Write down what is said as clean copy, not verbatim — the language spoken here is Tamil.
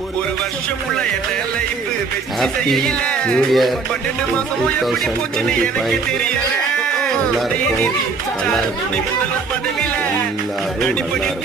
ஒரு வருஷம் உள்ள என்ன லைஃப் ஹாப்பி நியூ இயர் 2025. நல்லா இருக்கும், நல்லா இருக்கும், எல்லாரும் நல்லா இருக்கும்.